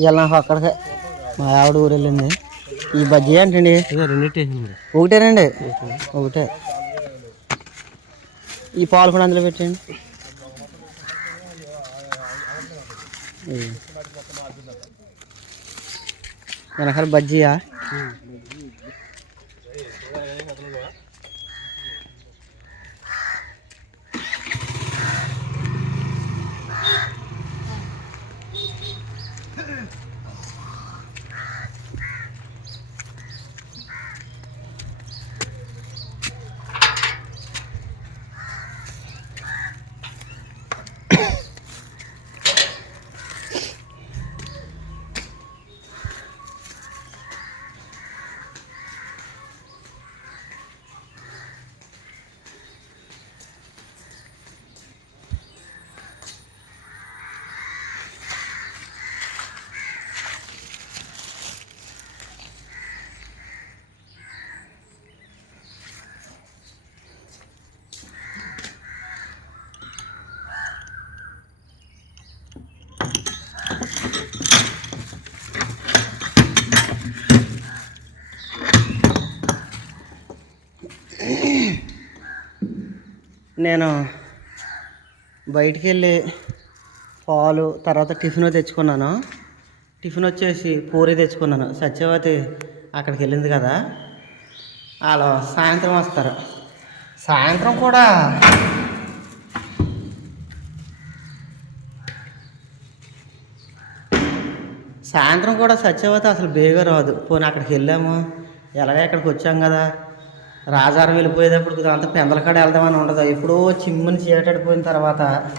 ఇవాళ నాకు అక్కడికే మా ఆవిడ ఊరు వెళ్ళింది. ఈ బజ్జీ ఏంటండి? ఒకటేనండి ఒకటే ఈ పాలు కూడా అందులో పెట్టండి. వెనకాల బజ్జీయా? నేను బయటికి వెళ్ళి పాలు తర్వాత టిఫిన్ తెచ్చుకున్నాను. టిఫిన్ వచ్చేసి పూరి తెచ్చుకున్నాను. సత్యవతి అక్కడికి వెళ్ళింది కదా. వాళ్ళు సాయంత్రం వస్తారు. సాయంత్రం కూడా సాయంత్రం కూడా సత్యవతి అసలు బేగా రాదు. పోనీ అక్కడికి వెళ్ళాము. ఎలాగ ఇక్కడికి వచ్చాం కదా. రాజారం వెళ్ళిపోయేటప్పుడు అంత పెందలకాడ వెళ్దామని ఉండదు. ఎప్పుడో చిమ్ముని చీకటడిపోయిన తర్వాత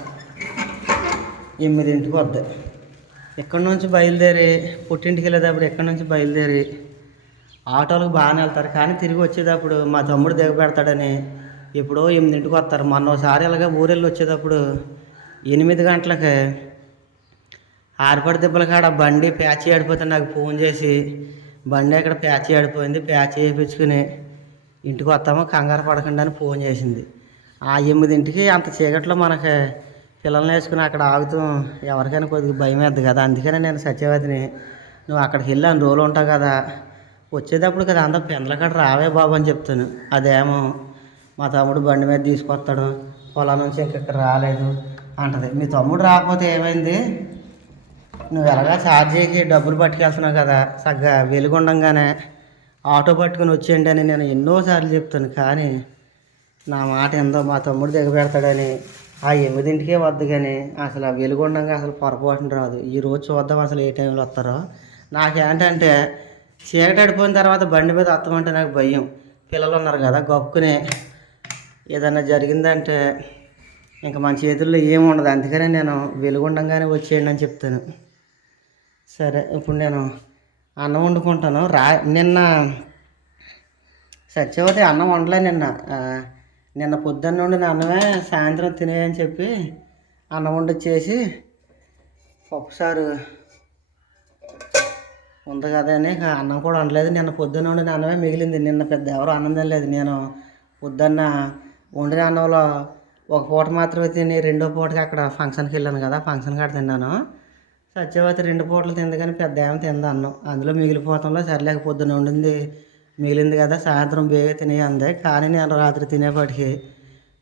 ఎనిమిదింటికి వద్ద. ఎక్కడి నుంచి బయలుదేరి పుట్టింటికి వెళ్ళేటప్పుడు ఎక్కడి నుంచి బయలుదేరి ఆటోలకు బాగానే వెళ్తారు. కానీ తిరిగి వచ్చేటప్పుడు మా తమ్ముడు దిగబెడతాడని ఎప్పుడో ఎనిమిదింటికి వస్తారు. మొన్న ఒకసారి ఇలాగ ఊరెళ్ళి వచ్చేటప్పుడు ఎనిమిది గంటలకి ఆరిపడి దెబ్బల కాడ బండి ప్యాచ్ ఆడిపోతే నాకు ఫోన్ చేసి బండి అక్కడ ప్యాచ్ ఆడిపోయింది? ప్యాచ్ వేయించుకుని ఇంటికి వస్తామో కంగారు పడకుండా అని ఫోన్ చేసింది. ఆ ఎనిమిదింటికి అంత చీకట్లో మనకి పిల్లల్ని వేసుకుని అక్కడ ఆగుతూ ఎవరికైనా కొద్దిగా భయం వేద్దు కదా. అందుకనే నేను సత్యవతిని నువ్వు అక్కడికి వెళ్ళి అన్ని రోజులు ఉంటావు కదా. వచ్చేటప్పుడు కదా అంత పెందల కాడ రావే బాబు అని చెప్తాను. అదేమో మా తమ్ముడు బండి మీద తీసుకొస్తాడు. పొలం నుంచి ఇంకెక్కడ రాలేదు అంటది. మీ తమ్ముడు రాకపోతే ఏమైంది? నువ్వు ఎలాగా ఛార్జీకి డబ్బులు పట్టుకెళ్తున్నావు కదా. సగ్గా వెలుగుండంగానే ఆటో పట్టుకుని వచ్చేయండి అని నేను ఎన్నోసార్లు చెప్తాను కానీ నా మాట ఎంతో మా తమ్ముడు దిగబెడతాడని ఆ ఎనిమిదింటికే వద్దు కానీ అసలు ఆ వెలుగుండంగా అసలు పొరపాటున రాదు. ఈ రోజు చూద్దాం అసలు ఏ టైంలో వస్తారో. నాకేంటంటే చీకటి అడిపోయిన తర్వాత బండి మీద వస్తామంటే నాకు భయం. పిల్లలు ఉన్నారు కదా గొప్పకునే ఏదన్నా జరిగిందంటే ఇంకా మన చేతుల్లో ఏముండదు అందుకనే నేను వెలుగుండంగానే వచ్చేయండి అని చెప్తాను. సరే ఇప్పుడు నేను అన్నం వండుకుంటాను. రా నిన్న సత్యవతి అన్నం వండలే నిన్న. నిన్న పొద్దున్న నుండి అన్నమే సాయంత్రం తినేయని చెప్పి అన్నం వండిచ్చేసి పప్పుసారు ఉంది కదా అని అన్నం కూడా వండలేదు. నిన్న పొద్దున్న నుండి అన్నమే మిగిలింది. నిన్న పెద్ద ఎవరు అన్నం లేదు నేను పొద్దున్న వండిన అన్నంలో ఒక పూట మాత్రమే తిని రెండో పూటకి అక్కడ ఫంక్షన్కి వెళ్ళాను కదా ఫంక్షన్ కాడ తిన్నాను. సత్యవతి రెండు పూటలు తింది కానీ పెద్ద ఏమి తింది అన్నం. అందులో మిగిలిపోవటంలో సరిలేక పొద్దున వండింది మిగిలింది కదా సాయంత్రం బేగ తినే అంది. కానీ నేను రాత్రి తినేపాటికి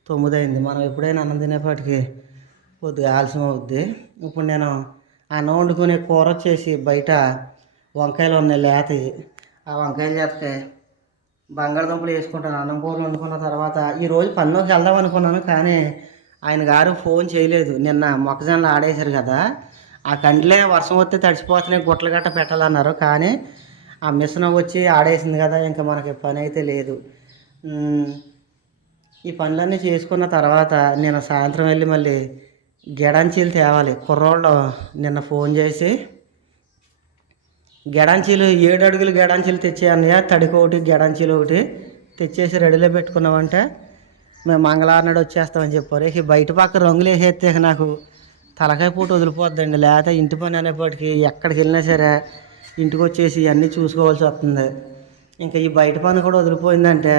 తొమ్మిది అయింది మనం ఎప్పుడైనా అన్నం తినేపాటికి కొద్దిగా ఆలస్యం అవుద్ది. ఇప్పుడు నేను అన్నం వండుకునే కూర వచ్చేసి బయట వంకాయలు ఉన్నాయి లేతవి ఆ వంకాయలు చేస్తే బంగాళదుంపలు వేసుకుంటాను. అన్నం కూరలు వండుకున్న తర్వాత ఈరోజు పనిలోకి వెళ్దాం అనుకున్నాను కానీ ఆయన గారు ఫోన్ చేయలేదు. నిన్న మొక్కజొన్నలు ఆడేశారు కదా. ఆ కండ్లే వర్షం వస్తే తడిసిపోతున్నాయి గుట్టలు గట్ట పెట్టాలన్నారు. కానీ ఆ మిషన్ వచ్చి ఆడేసింది కదా ఇంకా మనకి పని అయితే లేదు. ఈ పనులన్నీ చేసుకున్న తర్వాత నేను సాయంత్రం వెళ్ళి మళ్ళీ గెడాంచీలు తేవాలి. కుర్రోళ్ళు నిన్న ఫోన్ చేసి గెడాంచీలు ఏడు అడుగులు గెడాంచీలు తెచ్చేయన్నయ్య తడికి ఒకటి గెడాంచీలు ఒకటి తెచ్చేసి రెడీలో పెట్టుకున్నామంటే మేము మంగళవారం నాడు వచ్చేస్తామని చెప్పారు. ఇక బయట పక్క రంగులు వేసేస్తే నాకు తలకాయ పూట వదిలిపోద్దండి. లేకపోతే ఇంటి పని అనేప్పటికీ ఎక్కడికి వెళ్ళినా సరే ఇంటికి వచ్చేసి ఇవన్నీ చూసుకోవాల్సి వస్తుంది. ఇంకా ఈ బయట పని కూడా వదిలిపోయిందంటే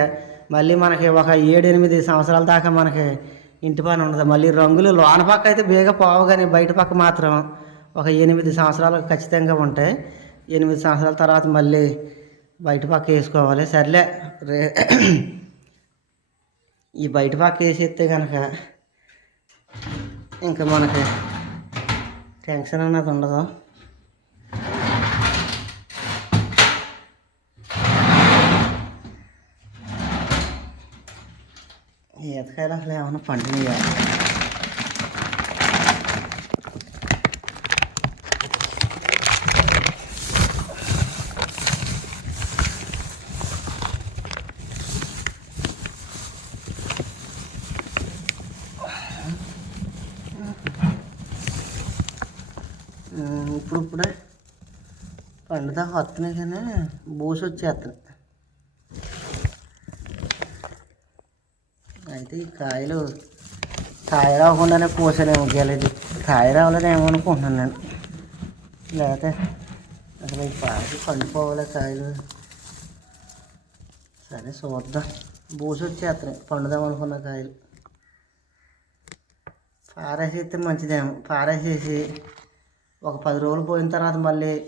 మళ్ళీ మనకి ఒక ఏడు ఎనిమిది సంవత్సరాల దాకా మనకి ఇంటి పని ఉండదు. మళ్ళీ రంగులు లోన పక్క అయితే బేగా పోవు కానీ బయట పక్క మాత్రం ఒక ఎనిమిది సంవత్సరాలు ఖచ్చితంగా ఉంటాయి ఎనిమిది సంవత్సరాల తర్వాత మళ్ళీ బయట పక్క వేసుకోవాలి. సర్లే రే ఈ బయట పక్క వేసేస్తే కనుక ఇంకా మనకి టెన్షన్ అన్నది ఉండదు ఈతకాయలు అసలు ఏమైనా పండినాయా ఇప్పుడు ఇప్పుడే పండుదా వస్తున్నాయి కానీ బూసి వచ్చేస్తున్నాయి అయితే ఈ కాయలు కాయ రాకుండానే కోసానేమో గెలది కాయ రావాలనేమో అనుకుంటున్నాను నేను. లేకపోతే అసలు ఈ పాకి పండిపోవాలి కాయలు? సరే చూద్దాం. బూసి వచ్చేస్తున్నాయి పండుదాం అనుకున్న కాయలు. పారేసేస్తే మంచిదేమో. పారేసేసి ఒక పది రోజులు పోయిన తర్వాత మళ్ళీ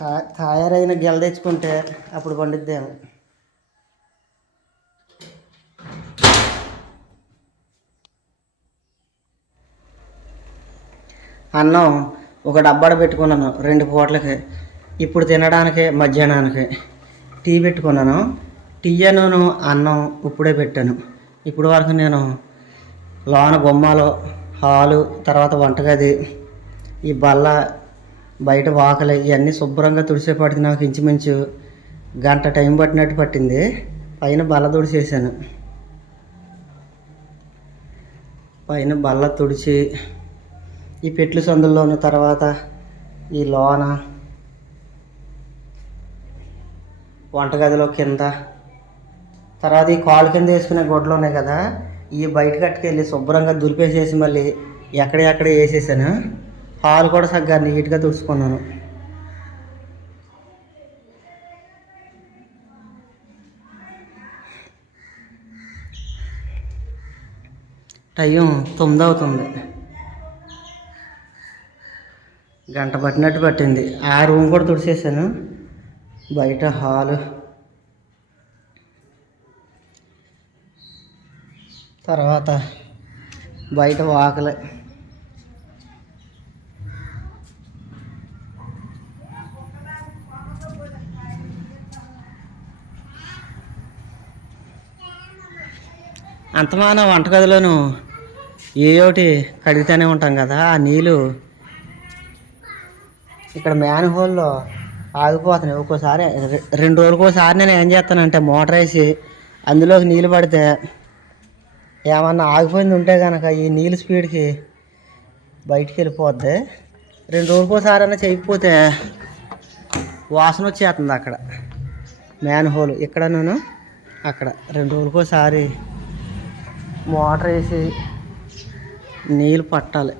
తా- తయారైన గెల తెచ్చుకుంటే అప్పుడు పండిద్దేమో అన్నం ఒక డబ్బాడ పెట్టుకున్నాను రెండు పూటలకి. ఇప్పుడు తినడానికి మధ్యాహ్నానికి. టీ పెట్టుకున్నాను. టీ అను అన్నం ఇప్పుడే పెట్టాను. ఇప్పుడు వరకు నేను లోన గుమ్మాలు హాలు తర్వాత వంటగది ఈ బల్ల బయట వాకలు ఇవన్నీ శుభ్రంగా తుడిసేపటికి నాకు ఇంచుమించు గంట టైం పట్టినట్టు పట్టింది. పైన బల్ల తుడిచేసాను పైన బల్ల తుడిచి ఈ పెట్లు సందుల్లోని తర్వాత ఈ లోన వంటగదిలో కింద తర్వాత ఈ కాలు కింద వేసుకునే గొడ్లు ఉన్నాయి కదా ఈ బయట కట్టుకెళ్ళి శుభ్రంగా దులిపేసేసి మళ్ళీ ఎక్కడెక్కడ వేసేసాను. హాల్ కూడా సగ్గా నీట్గా తుడుచుకున్నాను. టైం తొమ్మిది అవుతుంది. గంట పట్టినట్టు పట్టింది. ఆ రూమ్ కూడా తుడిచేసాను. బయట హాలు తర్వాత బయట వాకలి. అంతమాన వంటగదిలోను ఏ ఒకటి కడుగుతూనే ఉంటాం కదా ఆ నీళ్ళు ఇక్కడ మ్యాన్ హోల్లో ఆగిపోతున్నాయి. ఒక్కోసారి రె- రెండు రోజులకోసారి ఒకసారి నేను ఏం చేస్తానంటే మోటార్ వేసి అందులోకి నీళ్ళు పడితే ఏమన్నా ఆగిపోయింది ఉంటే కనుక ఈ నీళ్ళు స్పీడ్కి బయటికి వెళ్ళిపోద్ది. రెండు రోజులకు అయినా చేయకపోతే వాసన వచ్చేస్తుంది అక్కడ. మ్యాన్ హోల్ ఇక్కడ నేను అక్కడ. రెండు రోజులకు ఒకసారి మోటార్ వేసి నీళ్ళు పట్టాలి.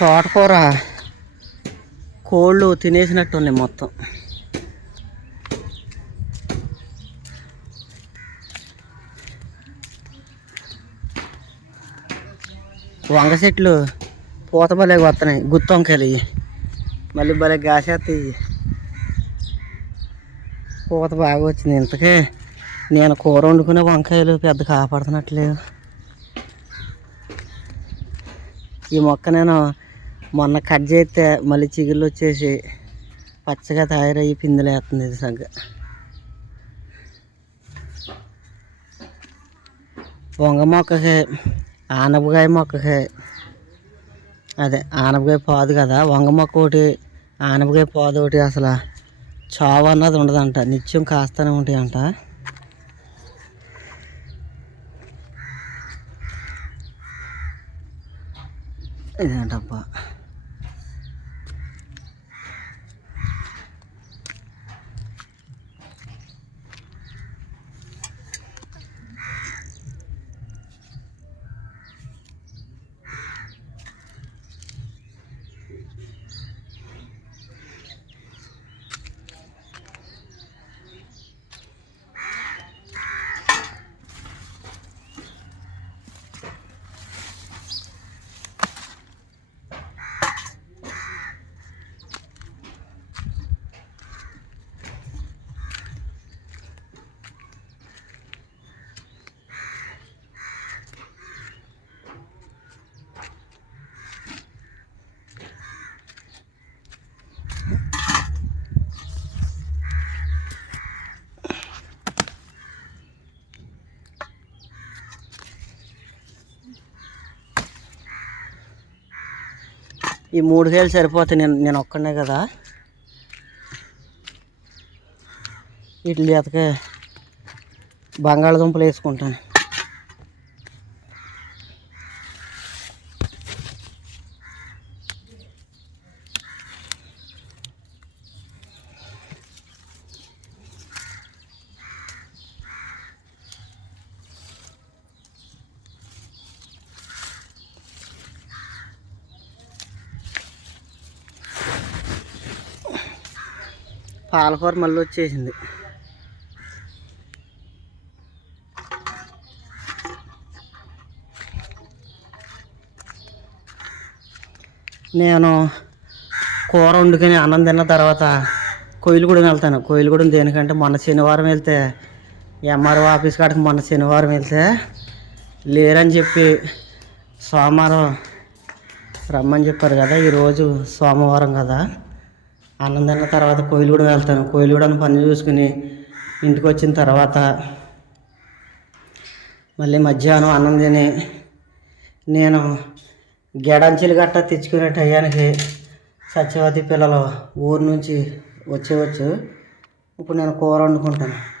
తోటకూర కోళ్ళు తినేసినట్టుంది మొత్తం. వంగ చెట్లు పూత భలే వస్తున్నాయి గుత్తి వంకాయలు ఇవి మళ్ళీ భలే గాసేస్తాయి పూత బాగా వచ్చింది ఇంతకే. నేను కూర వండుకునే వంకాయలు పెద్ద కాపాడుతున్నట్లేదు ఈ మొక్క నేను మొన్న కట్ చేస్తే మళ్ళీ చిగుళ్ళు వచ్చేసి పచ్చగా తయారయ్యి పిందులేస్తుంది ఇది వంగ మొక్కకి ఆనపకాయ మొక్కకి అదే ఆనపకాయ పాదు కదా వంగ మొక్క ఒకటి ఆనపకాయ పాదు ఒకటి అసలు చావు అన్నది ఉండదంట. నిత్యం కాస్తూనే ఉంటాయి అంట ఇదేంటబ్బా? ఈ మూడు వేలు సరిపోతాయి. నేను నేను ఒక్కనే కదా. వీటి లేతక బంగాళదుంపలు వేసుకుంటాను. పాలకూర మళ్ళీ వచ్చేసింది. నేను కూర వండుకొని అన్నం తిన్న తర్వాత కోయిలగూడెం వెళ్తాను. కోయిలగూడెం దేనికంటే మొన్న శనివారం వెళ్తే ఎంఆర్ఓ ఆఫీస్ కాడికి మొన్న శనివారం వెళ్తే లేరని చెప్పి సోమవారం రమ్మని చెప్పారు కదా ఈరోజు సోమవారం కదా. అన్నం తిన్న తర్వాత కోయిలగూడెం వెళ్తాను. కోయిలగూడెం పని చూసుకుని ఇంటికి వచ్చిన తర్వాత మళ్ళీ మధ్యాహ్నం అన్నం తిని నేను గెడంచిలు గట్ట తెచ్చుకునే టయానికి సత్యవతి పిల్లలు ఊరు నుంచి వచ్చేవచ్చు. ఇప్పుడు నేను కూర వండుకుంటాను.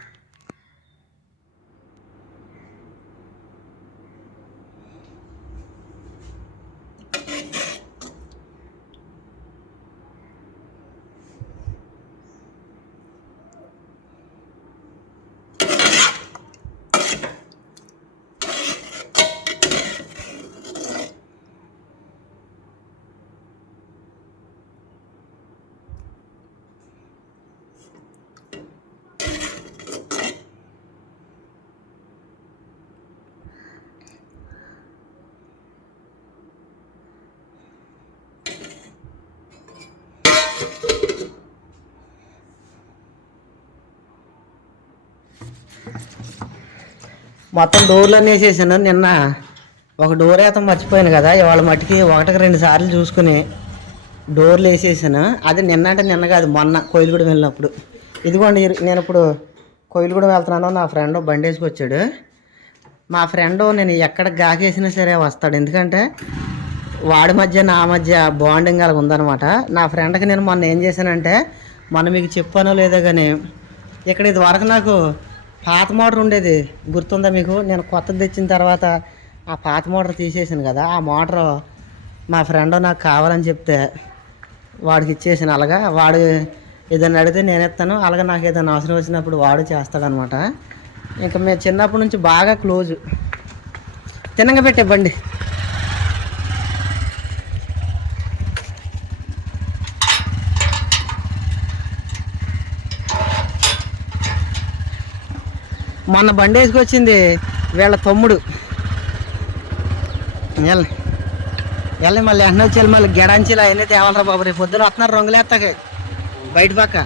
మొత్తం డోర్లన్నీ వేసేసాను. నిన్న ఒక డోర్ అయితే మర్చిపోయాను కదా. ఇవాళ మట్టికి ఒకటికి రెండు సార్లు చూసుకుని డోర్లు వేసేసాను. అది నిన్న అంటే నిన్న కాదు మొన్న కోయిలగూడెం వెళ్ళినప్పుడు. ఇదిగోండి నేను ఇప్పుడు కోయిలగూడెం వెళ్తున్నాను. నా ఫ్రెండ్ బండి వేసుకొచ్చాడు. మా ఫ్రెండ్ నేను ఎక్కడ గాకేసినా సరే వస్తాడు. ఎందుకంటే వాడి మధ్య నా మధ్య బాండింగ్ అలా ఉందన్నమాట. నా ఫ్రెండ్కి నేను మొన్న ఏం చేశానంటే మొన్న మీకు చెప్పానో లేదో కానీ ఇక్కడ ఇది వరకు నాకు పాత మోటార్ ఉండేది. గుర్తుందా మీకు? నేను కొత్తది తెచ్చిన తర్వాత ఆ పాత మోటార్ తీసేసాను కదా. ఆ మోటార్ మా ఫ్రెండ్ నాకు కావాలని చెప్తే వాడికి ఇచ్చేసాను అలాగా వాడు ఏదైనా అడిగితే నేను ఇస్తాను. అలాగే నాకు ఏదైనా అవసరం వచ్చినప్పుడు వాడు చేస్తాడనమాట. ఇంకా మేము చిన్నప్పటి నుంచి బాగా క్లోజ్. తినంగా పెట్టే బండి. మొన్న బండి వేసుకొచ్చింది వీళ్ళ తమ్ముడు. వెళ్ళి మళ్ళీ వెంటనే వచ్చి మళ్ళీ గెడాంచిలా అవన్నీ తేవాలరా బాబు రేపు పొద్దున వస్తున్నారు రంగులేస్తాకి బయట పక్క.